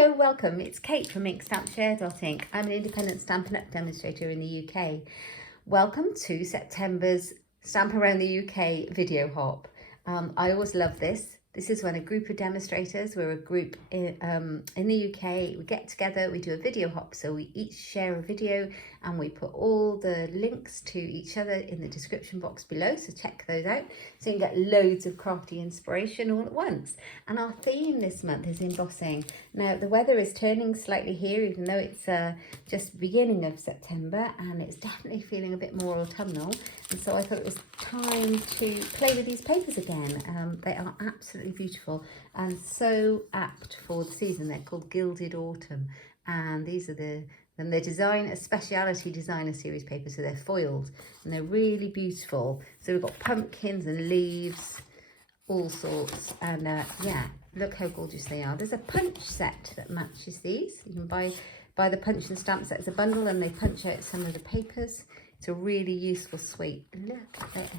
Hello, welcome. It's Kate from Inkstampshare.ink. I'm an independent Stampin Up demonstrator in the UK. Welcome to September's Stamp Around the UK video hop. I always love this. This is when a group of demonstrators, we're a group in the UK, we get together, we do a video hop. So we each share a video and we put all the links to each other in the description box below. So check those out so you can get loads of crafty inspiration all at once. And our theme this month is embossing. Now the weather is turning slightly here, even though it's just beginning of September, and it's definitely feeling a bit more autumnal. And so I thought it was time to play with these papers again. They are absolutely beautiful and so apt for the season. They're called Gilded Autumn, and these are the design, a speciality designer series papers, so they're foiled and they're really beautiful. So we've got pumpkins and leaves, all sorts, and yeah, look how gorgeous they are. There's a punch set that matches these. You can buy the punch and stamp set as a bundle, and they punch out some of the papers. It's a really useful suite. Look at this.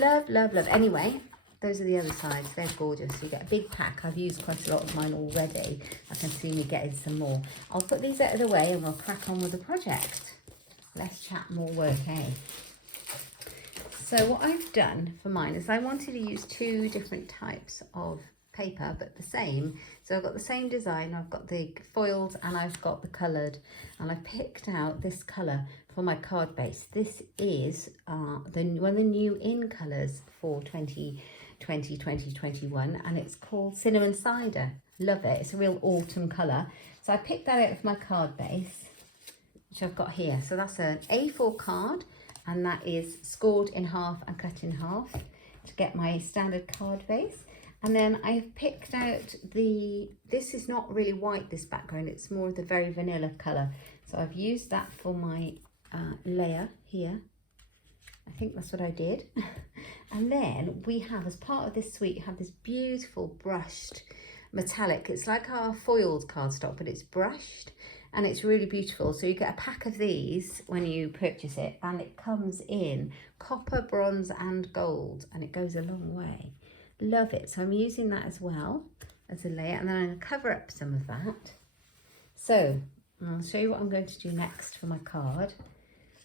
Love, love, love. Anyway, those are the other sides. They're gorgeous. You get a big pack. I've used quite a lot of mine already. I can see me getting some more. I'll put these out of the way and we'll crack on with the project. Less chat, more work, eh? So what I've done for mine is I wanted to use two different types of paper, but the same. So I've got the same design. I've got the foiled and I've got the coloured, and I've picked out this colour for my card base. This is one of the new in colours for 2020-2021, and it's called Cinnamon Cider. Love it. It's a real autumn colour. So I picked that out of my card base, which I've got here. So that's an A4 card, and that is scored in half and cut in half to get my standard card base. And then I've picked out this is not really white, this background, it's more of the very vanilla colour. So I've used that for my layer here. I think that's what I did. And then we have, as part of this suite, have this beautiful brushed metallic. It's like our foiled cardstock, but it's brushed and it's really beautiful. So you get a pack of these when you purchase it, and it comes in copper, bronze and gold, and it goes a long way. Love it. So I'm using that as well as a layer, and then I'm going to cover up some of that. So I'll show you what I'm going to do next for my card.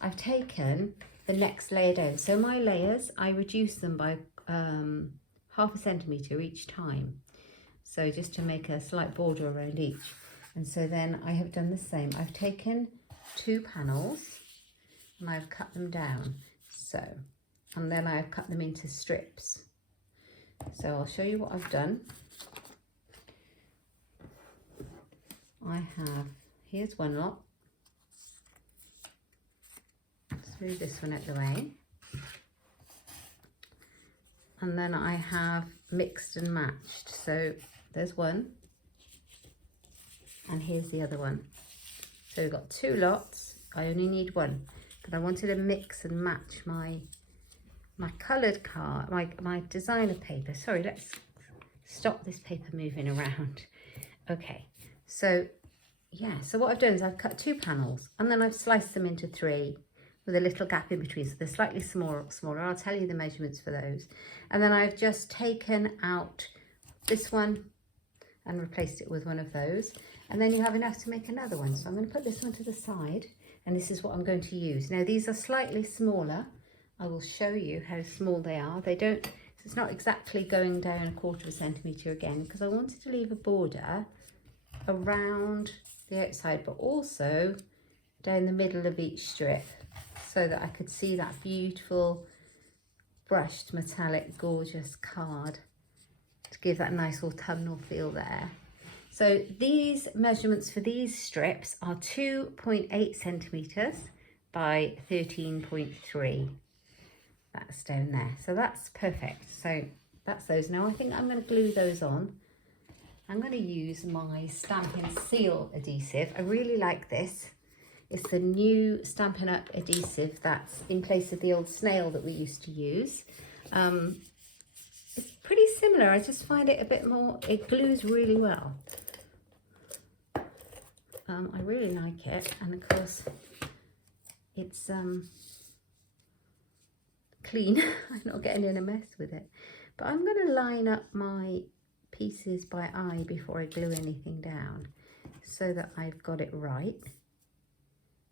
I've taken the next layer down. So my layers, I reduce them by half a centimetre each time. So just to make a slight border around each. And so then I have done the same. I've taken two panels and I've cut them down. So, and then I've cut them into strips. So I'll show you what I've done. I have, here's one lot. Let's move this one out of the way. And then I have mixed and matched. So there's one. And here's the other one. So we've got two lots. I only need one, but I wanted to mix and match my coloured card, my designer paper. Sorry, let's stop this paper moving around. Okay, so yeah, so what I've done is I've cut two panels and then I've sliced them into three with a little gap in between, so they're slightly smaller. I'll tell you the measurements for those. And then I've just taken out this one and replaced it with one of those. And then you have enough to make another one. So I'm going to put this one to the side, and this is what I'm going to use. Now these are slightly smaller. I will show you how small they are. They don't, so it's not exactly going down 1/4 centimetre again, because I wanted to leave a border around the outside, but also down the middle of each strip, so that I could see that beautiful brushed metallic gorgeous card to give that nice autumnal feel there. So these measurements for these strips are 2.8 centimetres by 13.3. That's down there, so that's perfect. So that's those. Now I think I'm going to glue those on. I'm going to use my Stampin' Seal adhesive. I really like this. It's the new Stampin' Up adhesive that's in place of the old snail that we used to use. It's pretty similar. I just find it a bit more, it glues really well. I really like it, and of course it's clean. I'm not getting in a mess with it, but I'm going to line up my pieces by eye before I glue anything down so that I've got it right.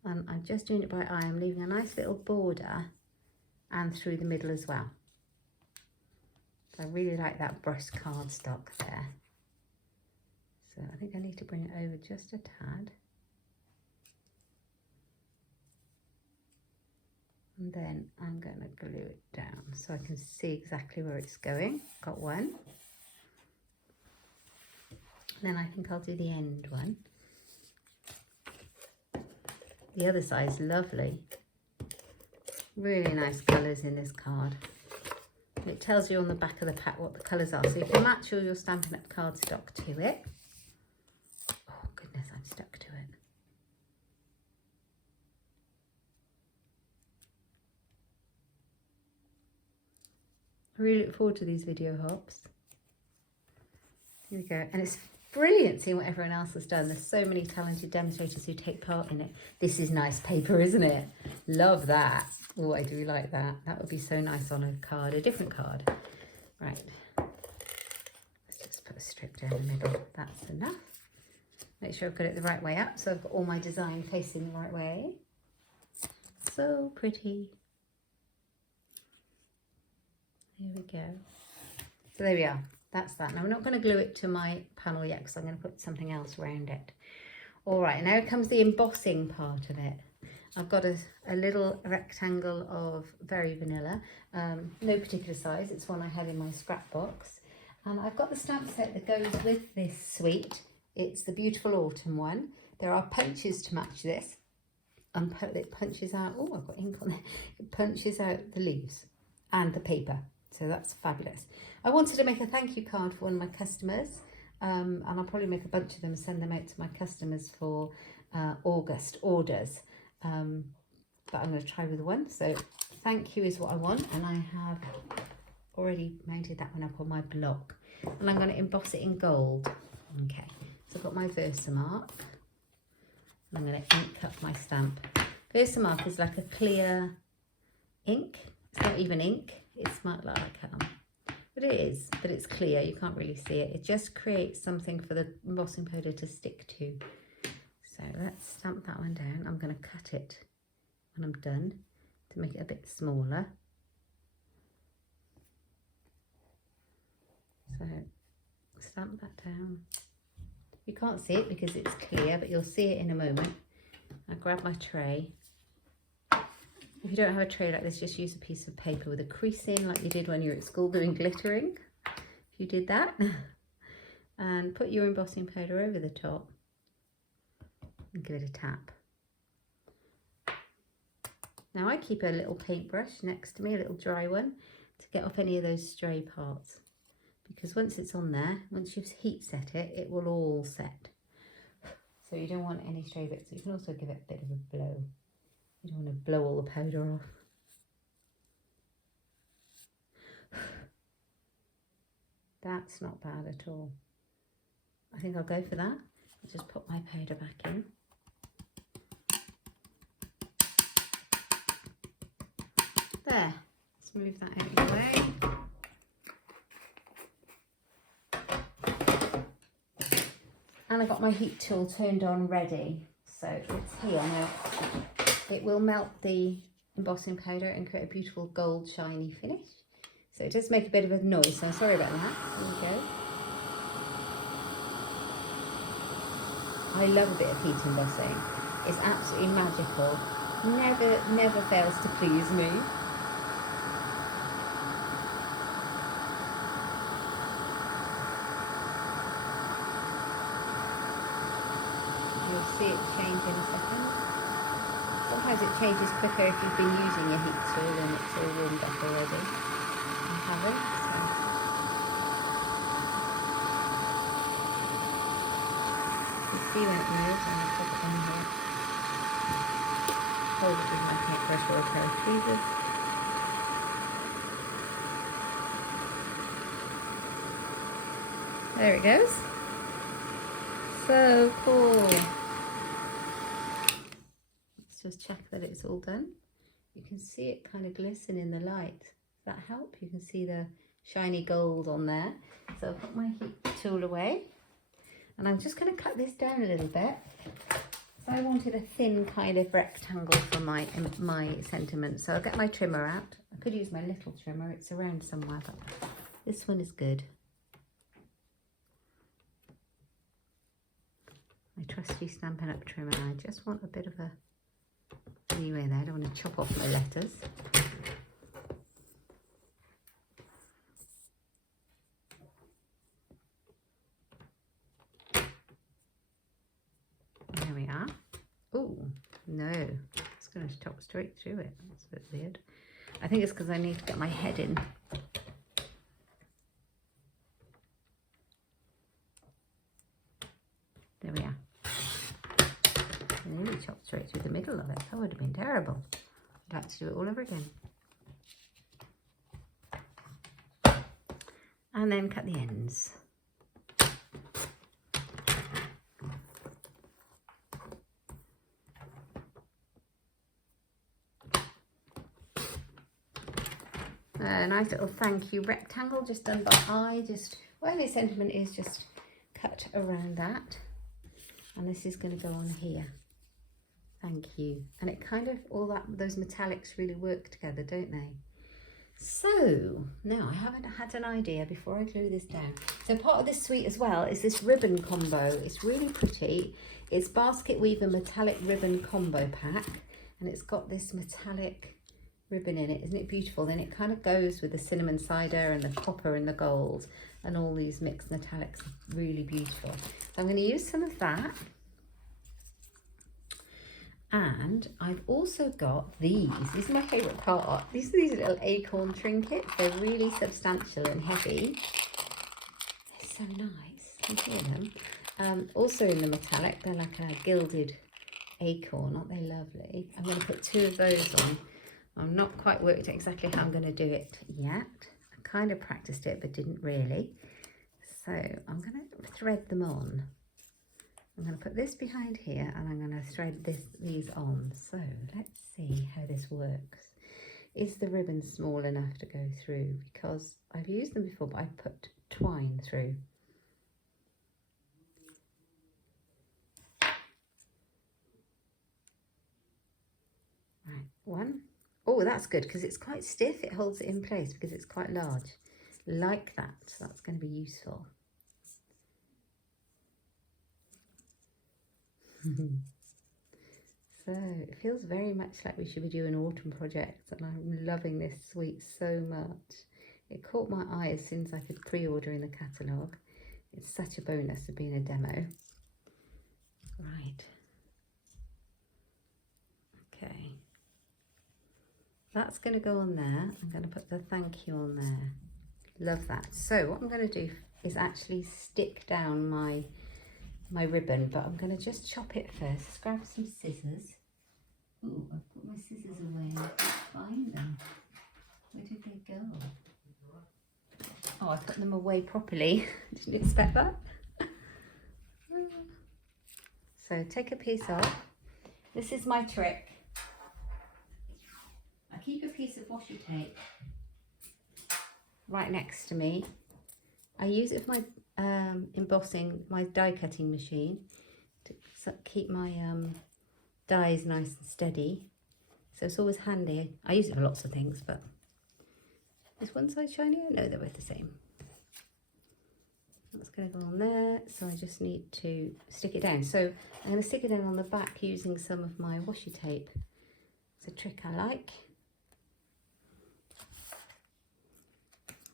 And I'm just doing it by eye. I'm leaving a nice little border and through the middle as well. I really like that brushed cardstock there. So I think I need to bring it over just a tad. And then I'm going to glue it down so I can see exactly where it's going. Got one. Then I think I'll do the end one. The other side's lovely. Really nice colours in this card. It tells you on the back of the pack what the colours are. So you can match all your Stampin' Up cardstock to it. Oh goodness, I'm stuck to it. I really look forward to these video hops. Here we go. And it's brilliant seeing what everyone else has done. There's so many talented demonstrators who take part in it. This is nice paper, isn't it? Love that. Oh, I do like that. That would be so nice on a card, a different card. Right. Let's just put a strip down the middle. That's enough. Make sure I've got it the right way up so I've got all my design facing the right way. So pretty. Here we go. So there we are. That's that. Now I'm not going to glue it to my panel yet because I'm going to put something else around it. All right, now comes the embossing part of it. I've got a little rectangle of very vanilla, no particular size. It's one I had in my scrap box. And I've got the stamp set that goes with this suite. It's the Beautiful Autumn one. There are punches to match this. And it punches out, oh, I've got ink on there. It punches out the leaves and the paper. So that's fabulous. I wanted to make a thank you card for one of my customers. And I'll probably make a bunch of them and send them out to my customers for August orders. But I'm going to try with one. So thank you is what I want. And I have already mounted that one up on my block. And I'm going to emboss it in gold. Okay. So I've got my Versamark. And I'm going to ink up my stamp. Versamark is like a clear ink. It's not even ink. It's not like but it is, but it's clear. You can't really see it. It just creates something for the embossing powder to stick to. So let's stamp that one down. I'm going to cut it when I'm done to make it a bit smaller. So stamp that down. You can't see it because it's clear, but you'll see it in a moment. I grab my tray. If you don't have a tray like this, just use a piece of paper with a crease in like you did when you were at school doing glittering. If you did that. And put your embossing powder over the top. And give it a tap. Now I keep a little paintbrush next to me, a little dry one, to get off any of those stray parts. Because once it's on there, once you've heat set it, it will all set. So you don't want any stray bits. You can also give it a bit of a blow. You don't want to blow all the powder off. That's not bad at all. I think I'll go for that. I'll just put my powder back in. There. Let's move that out of the way. And I got my heat tool turned on ready. So it's here now. It will melt the embossing powder and create a beautiful gold shiny finish. So it does make a bit of a noise, so I'm sorry about that. Here we go. I love a bit of heat embossing. It's absolutely magical. Never fails to please me. You'll see it change in a second. Sometimes it changes quicker if you've been using your heat tool and it's all warmed up already. I haven't, so. You can see when it moves and I'll put it on here. Hold it with my paintbrush or a pair of tweezers. There it goes. So cool. Just check that it's all done. You can see it kind of glisten in the light. Does that help? You can see the shiny gold on there. So I'll put my heat tool away and I'm just going to cut this down a little bit. So I wanted a thin kind of rectangle for my sentiment. So I'll get my trimmer out. I could use my little trimmer, it's around somewhere, but this one is good. My trusty Stampin' Up trimmer. I just want a bit of a leeway there. I don't want to chop off my letters. There we are. Oh, no. It's going to chop straight through it. That's a bit weird. I think it's because I need to get my head in. There we are. I nearly chopped straight through the middle of it. That would have been terrible. I'd like to do it all over again. And then cut the ends. A nice little thank you rectangle just done by eye. Just where the sentiment is, just cut around that. And this is going to go on here. Thank you. And it kind of, all that, those metallics really work together, don't they? So now I haven't had an idea before I glue this down. So part of this suite as well is this ribbon combo. It's really pretty. It's Basket Weaver Metallic Ribbon Combo Pack. And it's got this metallic ribbon in it. Isn't it beautiful? Then it kind of goes with the cinnamon cider and the copper and the gold and all these mixed metallics. Really beautiful. So I'm going to use some of that. And I've also got these. This is my favourite part. These are these little Acorn Trinkets. They're really substantial and heavy. They're so nice. You can hear them. Also in the metallic, they're like a gilded acorn. Aren't they lovely? I'm going to put 2 of those on. I've not quite worked out exactly how I'm going to do it yet. I kind of practiced it, but didn't really. So I'm going to thread them on. I'm going to put this behind here and I'm going to thread these on. So let's see how this works. Is the ribbon small enough to go through? Because I've used them before, but I've put twine through. Right, 1. Oh, that's good because it's quite stiff. It holds it in place because it's quite large. Like that. So that's going to be useful. So it feels very much like we should be doing an autumn project, and I'm loving this suite so much. It caught my eye as soon as I could pre-order in the catalogue. It's such a bonus of being a demo. Right. Okay. That's going to go on there. I'm going to put the thank you on there. Love that. So what I'm going to do is actually stick down my ribbon, but I'm going to just chop it first. Let's grab some scissors. Oh, I've put my scissors away and I can't find them. Where did they go? Oh, I put them away properly. Didn't expect that. So take a piece off. This is my trick. I keep a piece of washi tape right next to me. I use it for my embossing, my die cutting machine to keep my dies nice and steady. So it's always handy. I use it for lots of things, but is one side shinier? No, they're both the same. That's going to go on there. So I just need to stick it down. So I'm going to stick it down on the back using some of my washi tape. It's a trick I like.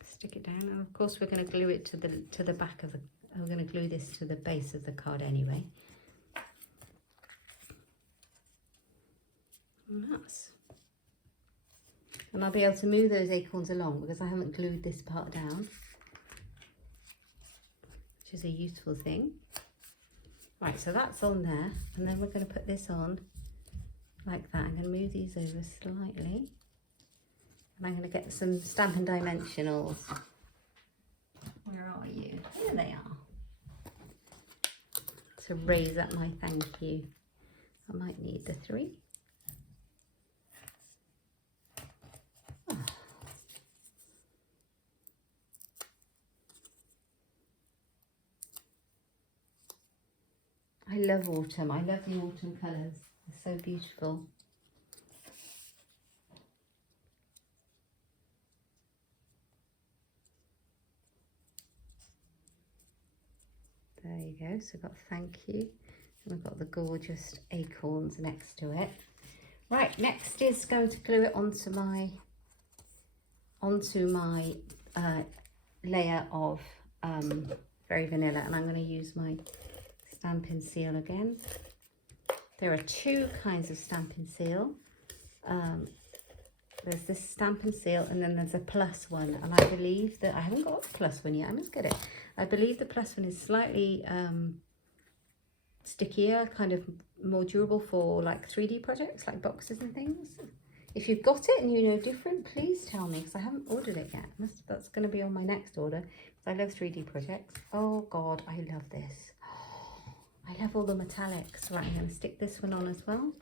Stick it down, and of course we're going to glue it to the back of the. We're going to glue this to the base of the card anyway. And I'll be able to move those acorns along because I haven't glued this part down, which is a useful thing. Right, so that's on there, and then we're going to put this on like that. I'm going to move these over slightly. And I'm going to get some Stampin' Dimensionals. Where are you? Here they are. To raise up my thank you. I might need the 3. Oh. love autumn. I love the autumn colours. They're so beautiful. There you go. So I've got thank you. And we've got the gorgeous acorns next to it. Right, next is going to glue it onto my layer of Very Vanilla, and I'm going to use my Stampin' Seal again. There are two kinds of Stampin' Seal. There's this Stampin' Seal, and then there's a plus one, and I believe that I haven't got the plus one yet. I must get it. I believe the plus one is slightly stickier, kind of more durable for like 3D projects, like boxes and things. If you've got it and you know different, please tell me, because I haven't ordered it yet. That's going to be on my next order, because I love 3D projects. Oh God, I love this. I love all the metallics. Right, I'm going to stick this one on as well.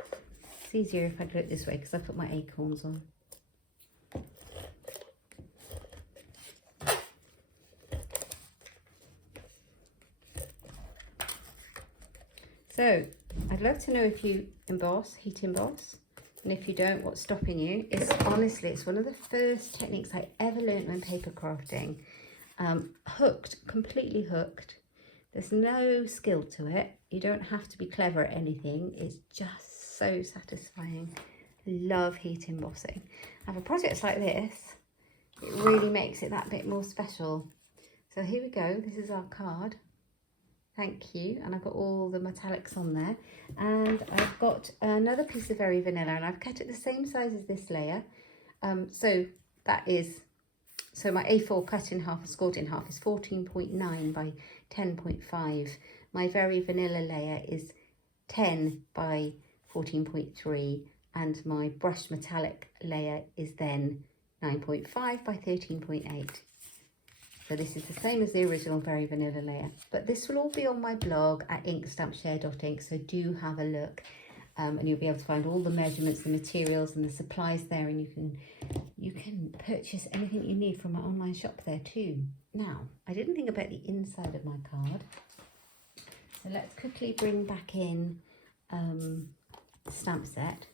It's easier if I do it this way, because I put my acorns on. So, I'd love to know if you emboss, heat emboss, and if you don't, what's stopping you. It's honestly, it's one of the first techniques I ever learned when paper crafting. Hooked, completely hooked. There's no skill to it. You don't have to be clever at anything. It's just so satisfying. Love heat embossing. And for projects like this, it really makes it that bit more special. So here we go. This is our card. Thank you. And I've got all the metallics on there. And I've got another piece of Very Vanilla, and I've cut it the same size as this layer. So my A4 cut in half and scored in half is 14.9 by 10.5. My Very Vanilla layer is 10 by 14.3, and my brushed metallic layer is then 9.5 by 13.8. So this is the same as the original Very Vanilla layer, but this will all be on my blog at inkstampshare.ink, so do have a look, and you'll be able to find all the measurements, the materials and the supplies there, and you can purchase anything you need from my online shop there too. Now, I didn't think about the inside of my card, so let's quickly bring back in the stamp set,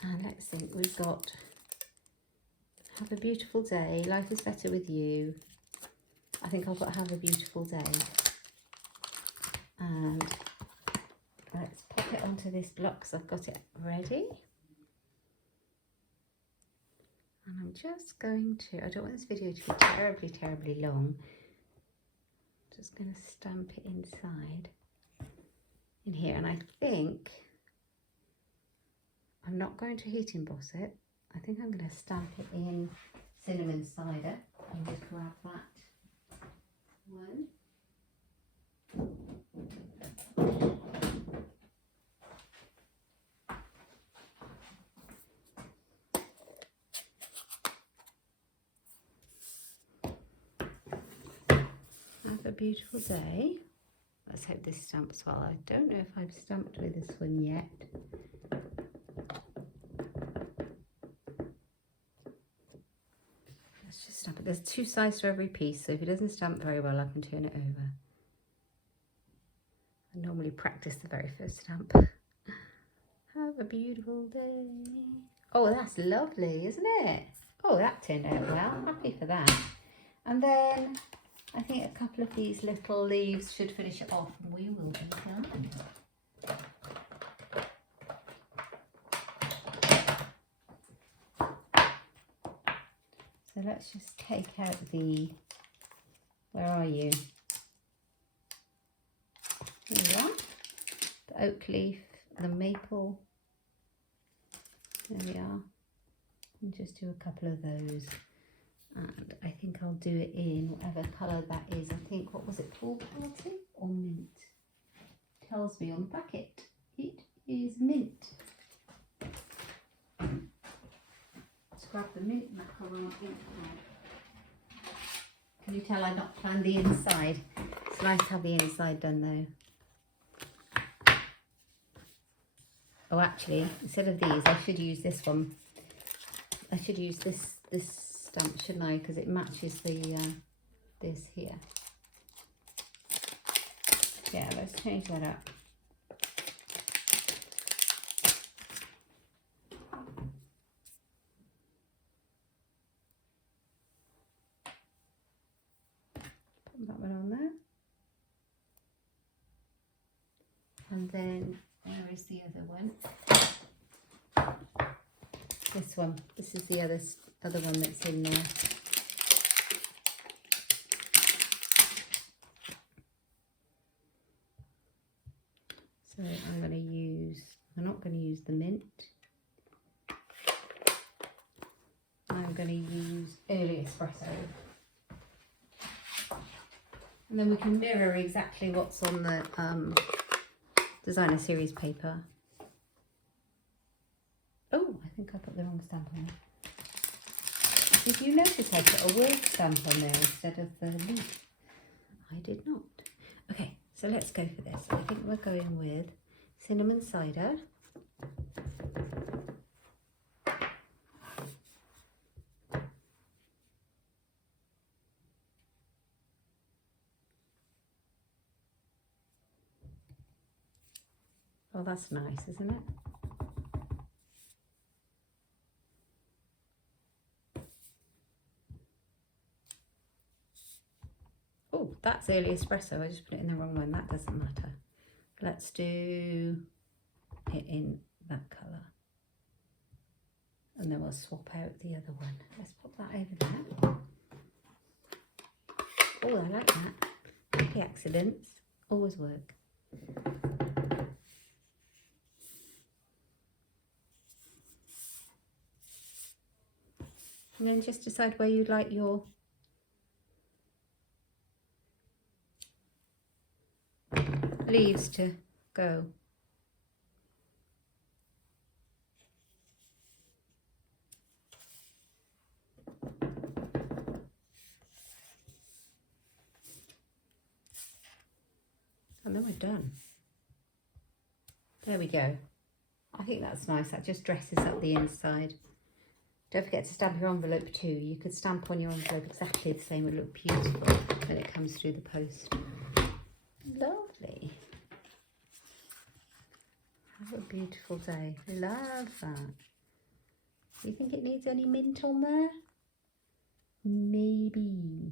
and let's think. We've got Have a Beautiful Day, Life is Better with You. I think I've got Have a Beautiful Day. And let's pop it onto this block because I've got it ready. And I'm just going to, I don't want this video to be terribly, terribly long. Just going to stamp it inside in here. And I think I'm not going to heat emboss it. I think I'm going to stamp it in cinnamon cider. I'll just grab that one. Have a Beautiful Day. Let's hope this stamps well. I don't know if I've stamped with this one yet. Stamp it. There's two sides to every piece, so if it doesn't stamp very well, I can turn it over. I normally practice the very first stamp. Have a beautiful day. Oh, that's lovely, isn't it? Oh, that turned out well. I'm happy for that. And then I think a couple of these little leaves should finish it off, and we will be done. So let's just take out the, where are you? Here we are. The oak leaf, the maple. There we are. And just do a couple of those. And I think I'll do it in whatever colour that is. I think, what was it, Fall Party or Mint? Tells me on the packet. It is Mint. Grab the mint macaron ink pad. Can you tell I not planned the inside? It's nice to have the inside done though. Oh, actually, instead of these, I should use this one. I should use this stamp, shouldn't I? Because it matches the this here. Yeah, let's change that up. Put that one on there. And then where is the other one? This one. This is the other one that's in there. So I'm not going to use the mint. I'm going to use early espresso. And then we can mirror exactly what's on the designer series paper. Oh, I think I put the wrong stamp on there. Did you notice I put a word stamp on there instead of the leaf? I did not. Okay, so let's go for this. I think we're going with cinnamon cider. Oh, that's nice, isn't it? Oh, that's early espresso. I just put it in the wrong one. That doesn't matter. Let's do it in that colour. And then we'll swap out the other one. Let's pop that over there. Oh, I like that. Happy accidents always work. And then just decide where you'd like your leaves to go. And then we're done. There we go. I think that's nice. That just dresses up the inside. Don't forget to stamp your envelope too. You could stamp on your envelope exactly the same. It would look beautiful when it comes through the post. Lovely. Have a beautiful day. Love that. Do you think it needs any mint on there? Maybe.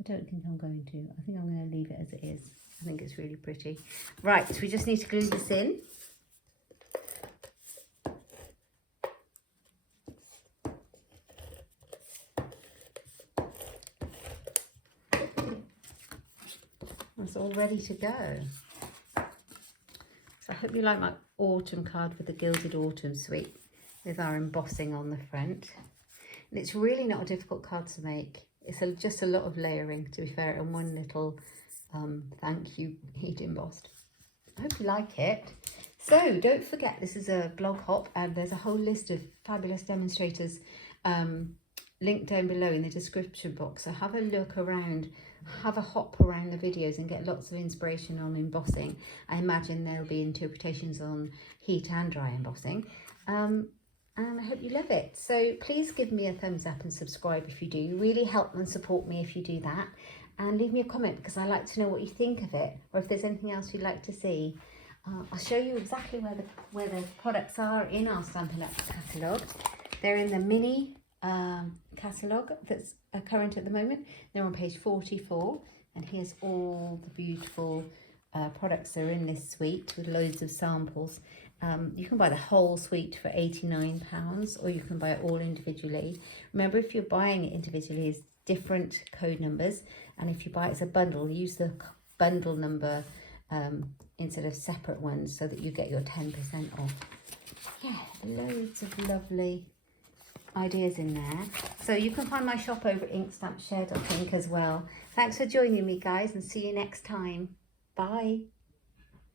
I don't think I'm going to. I think I'm going to leave it as it is. I think it's really pretty. Right, so we just need to glue this in. It's all ready to go. So I hope you like my autumn card with the Gilded Autumn Suite with our embossing on the front. And it's really not a difficult card to make. It's just a lot of layering, to be fair, and one little thank you heat embossed. I hope you like it. So don't forget, this is a blog hop and there's a whole list of fabulous demonstrators linked down below in the description box. So have a look around, have a hop around the videos and get lots of inspiration on embossing. I imagine there'll be interpretations on heat and dry embossing. And I hope you love it. So please give me a thumbs up and subscribe if you do. You really help and support me if you do that. And leave me a comment because I like to know what you think of it, or if there's anything else you'd like to see. I'll show you exactly where the products are in our Stampin' Up catalogue. They're in the mini catalogue that's current at the moment. They're on page 44, and here's all the beautiful products that are in this suite with loads of samples. You can buy the whole suite for £89, or you can buy it all individually. Remember, if you're buying it individually, it's different code numbers, and if you buy it as a bundle, use the bundle number instead of separate ones so that you get your 10% off. Yeah, loads of lovely ideas in there. So you can find my shop over at Inkstampshare.ink as well. Thanks for joining me, guys, and see you next time. Bye.